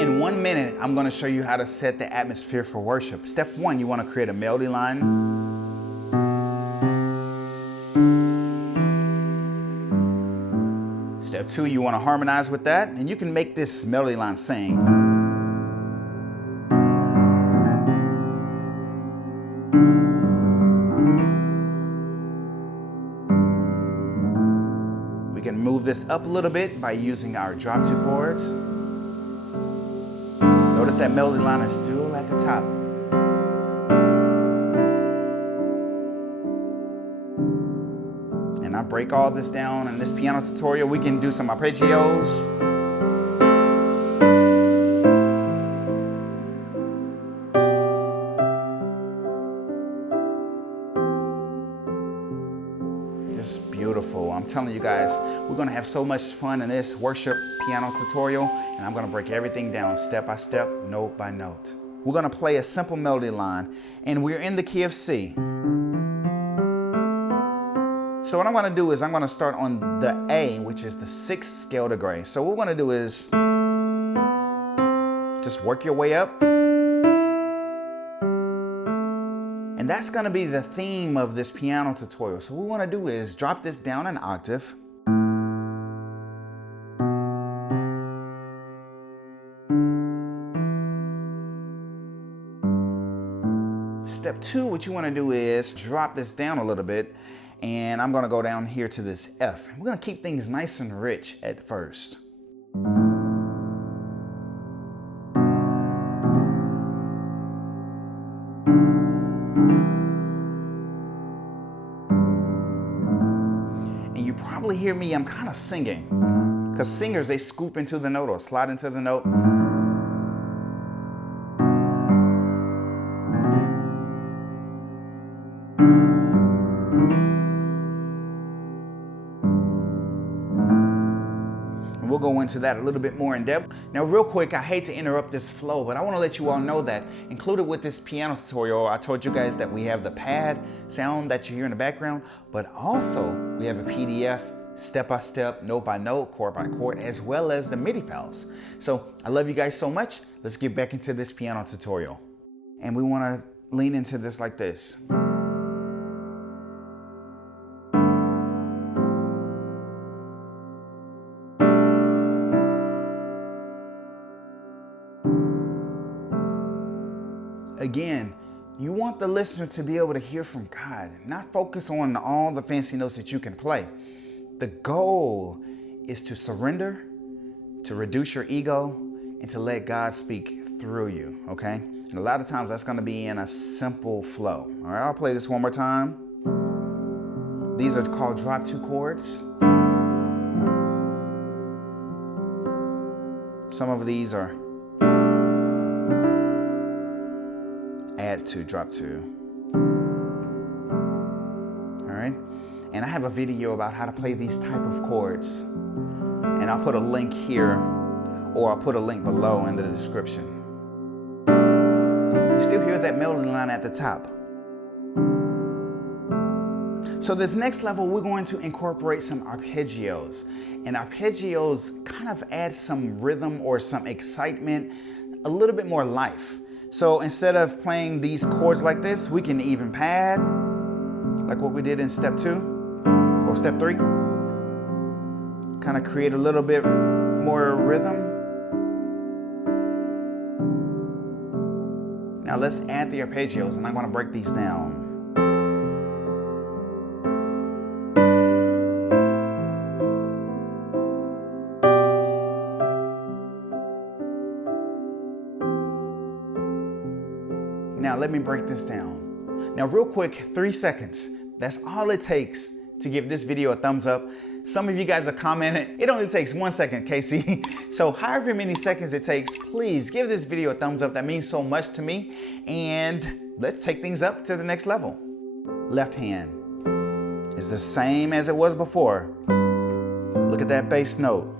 In 1 minute, I'm going to show you how to set the atmosphere for worship. Step 1, you want to create a melody line. Step 2, you want to harmonize with that, and you can make this melody line sing. We can move this up a little bit by using our drop 2 chords. Notice that melody line is still at the top. And I break all this down in this piano tutorial. We can do some arpeggios. Just beautiful. I'm telling you guys, we're gonna have so much fun in this worship piano tutorial, and I'm gonna break everything down step by step, note by note. We're gonna play a simple melody line, and we're in the key of C. So what I'm gonna do is I'm gonna start on the A, which is the 6th scale to grade. So what we're gonna do is just work your way up. And that's gonna be the theme of this piano tutorial. So what we wanna do is drop this down an octave. Step 2, what you wanna do is drop this down a little bit, and I'm gonna go down here to this F. We're gonna keep things nice and rich at first. And you probably hear me, I'm kind of singing, because singers, they scoop into the note or slide into the note. We'll go into that a little bit more in depth. Now, real quick, I hate to interrupt this flow, but I want to let you all know that included with this piano tutorial, I told you guys that we have the pad sound that you hear in the background, but also we have a PDF, step by step, note by note, chord by chord, as well as the MIDI files. So I love you guys so much. Let's get back into this piano tutorial. And we want to lean into this like this. Again, you want the listener to be able to hear from God, not focus on all the fancy notes that you can play. The goal is to surrender, to reduce your ego, and to let God speak through you, okay? And a lot of times that's gonna be in a simple flow. All right, I'll play this one more time. These are called drop 2 chords. Some of these are add 2, drop 2. All right, and I have a video about how to play these type of chords, and I'll put a link here, or I'll put a link below in the description. You still hear that melody line at the top. So this next level, we're going to incorporate some arpeggios, and arpeggios kind of add some rhythm or some excitement, a little bit more life. So instead of playing these chords like this, we can even pad, like what we did in step 2 or step 3. Kind of create a little bit more rhythm. Now let's add the arpeggios, and I'm going to break these down. Now let me break this down. Now real quick, 3 seconds. That's all it takes to give this video a thumbs up. Some of you guys are commenting, it only takes 1 second, Casey. So however many seconds it takes, please give this video a thumbs up. That means so much to me. And let's take things up to the next level. Left hand is the same as it was before. Look at that bass note.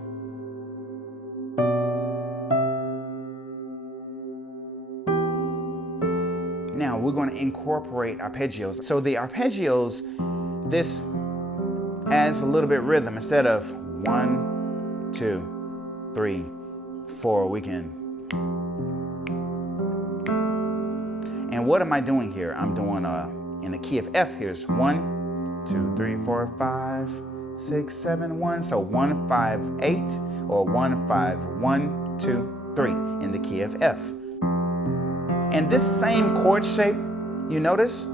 Now we're going to incorporate arpeggios. So the arpeggios, this adds a little bit rhythm. Instead of 1, 2, 3, 4, we can And what am I doing here? I'm doing in the key of F. Here's 1, 2, 3, 4, 5, 6, 7, 1. So 1, 5, 8, or 1, 5, 1, 2, 3 in the key of F. And this same chord shape, you notice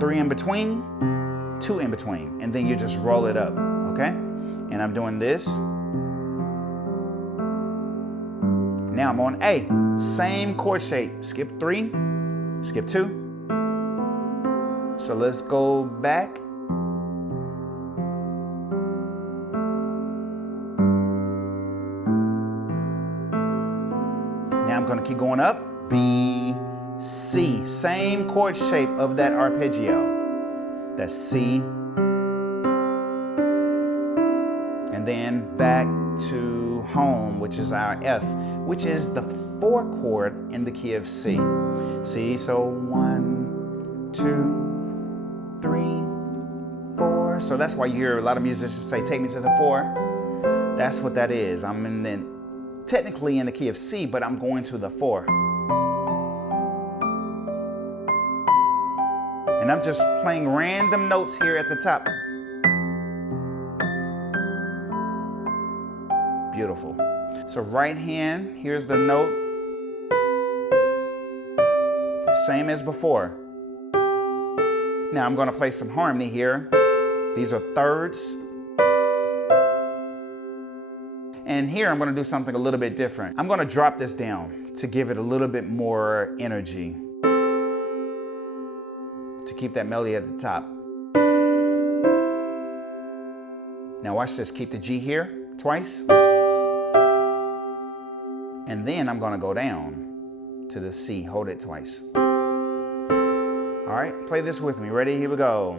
3 in between, 2 in between, and then you just roll it up, okay? And I'm doing this. Now I'm on A, same chord shape. Skip 3, skip 2. So let's go back. Now I'm gonna keep going up. B, C, same chord shape of that arpeggio. That's C. And then back to home, which is our F, which is the 4 chord in the key of C. See, so 1, 2, 3, 4. So that's why you hear a lot of musicians say, take me to the 4. That's what that is. I'm technically in the key of C, but I'm going to the 4. And I'm just playing random notes here at the top. Beautiful. So right hand, here's the note. Same as before. Now I'm gonna play some harmony here. These are thirds. And here I'm gonna do something a little bit different. I'm gonna drop this down to give it a little bit more energy, to keep that melody at the top. Now watch this, keep the G here twice. And then I'm gonna go down to the C, hold it twice. All right, play this with me. Ready? Here we go.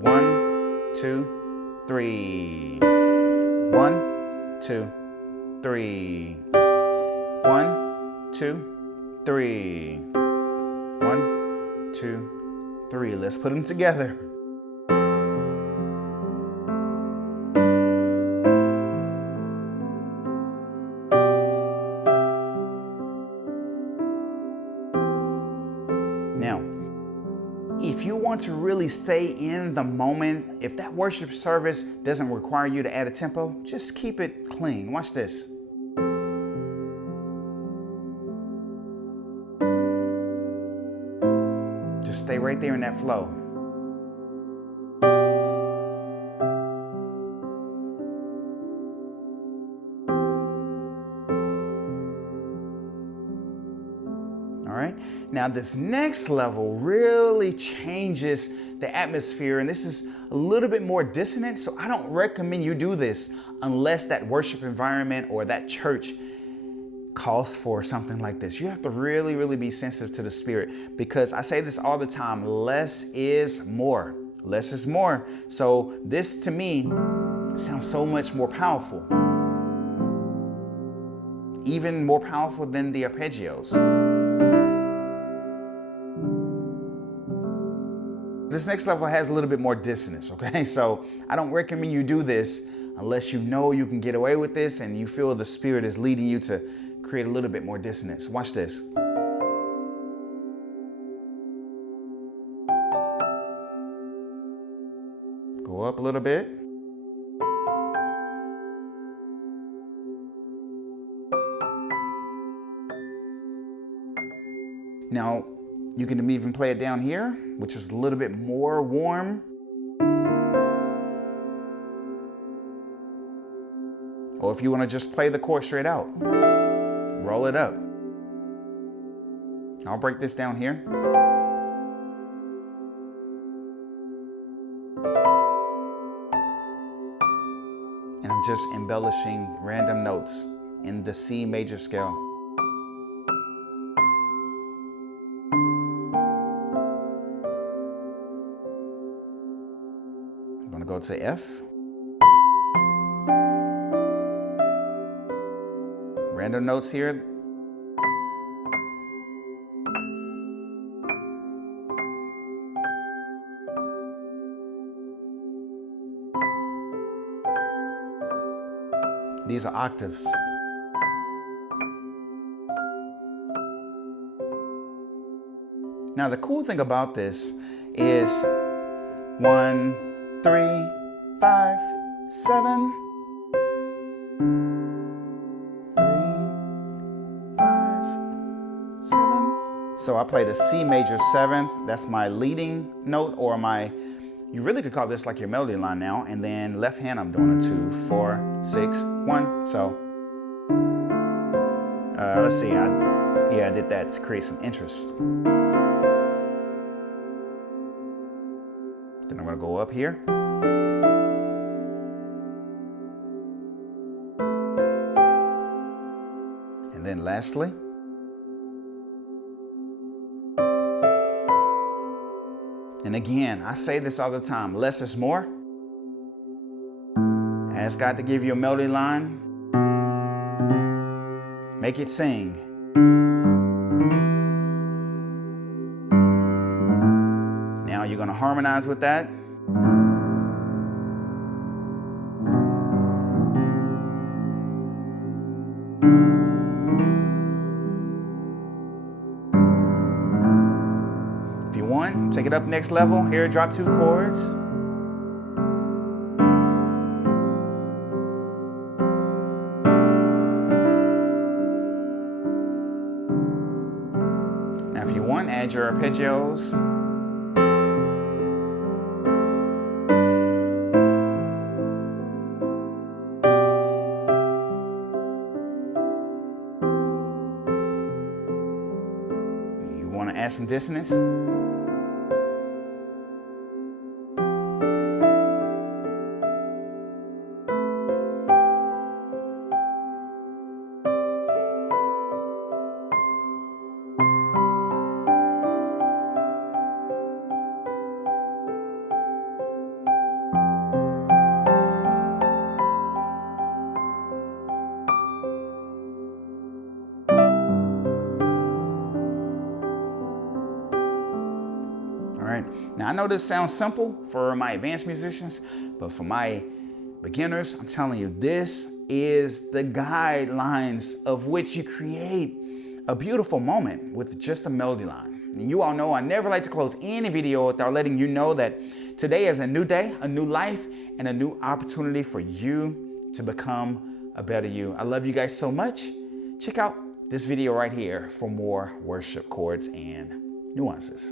1, 2, 3. 1, 2, 3. 1, 2, 3. 1, 2, 3. Let's put them together. Now, if you want to really stay in the moment, if that worship service doesn't require you to add a tempo, just keep it clean. Watch this. Just stay right there in that flow. All right, now this next level really changes the atmosphere, and this is a little bit more dissonant, so I don't recommend you do this unless that worship environment or that church calls for something like this. You have to really, really be sensitive to the Spirit, because I say this all the time, less is more. Less is more. So this to me sounds so much more powerful. Even more powerful than the arpeggios. This next level has a little bit more dissonance, okay? So I don't recommend you do this unless you know you can get away with this and you feel the Spirit is leading you to create a little bit more dissonance. Watch this. Go up a little bit. Now, you can even play it down here, which is a little bit more warm. Or if you want to just play the chord straight out, roll it up. I'll break this down here. And I'm just embellishing random notes in the C major scale. I'm going to go to F. Random notes here. These are octaves. Now the cool thing about this is 1, 3, 5, 7, 3, 5, 7. So I play the C major 7th. That's my leading note, or my, you really could call this like your melody line now. And then left hand, I'm doing a 2, 4, 6, 1. So let's see. I did that to create some interest. Then I'm gonna go up here. And then lastly, and again, I say this all the time, less is more. Ask God to give you a melody line. Make it sing. Now you're going to harmonize with that. If you want, take it up next level. Here, drop 2 chords. Now if you want, add your arpeggios. You want to add some dissonance? Now I know this sounds simple for my advanced musicians, but for my beginners, I'm telling you, this is the guidelines of which you create a beautiful moment with just a melody line. And you all know I never like to close any video without letting you know that today is a new day, a new life, and a new opportunity for you to become a better you. I love you guys so much. Check out this video right here for more worship chords and nuances.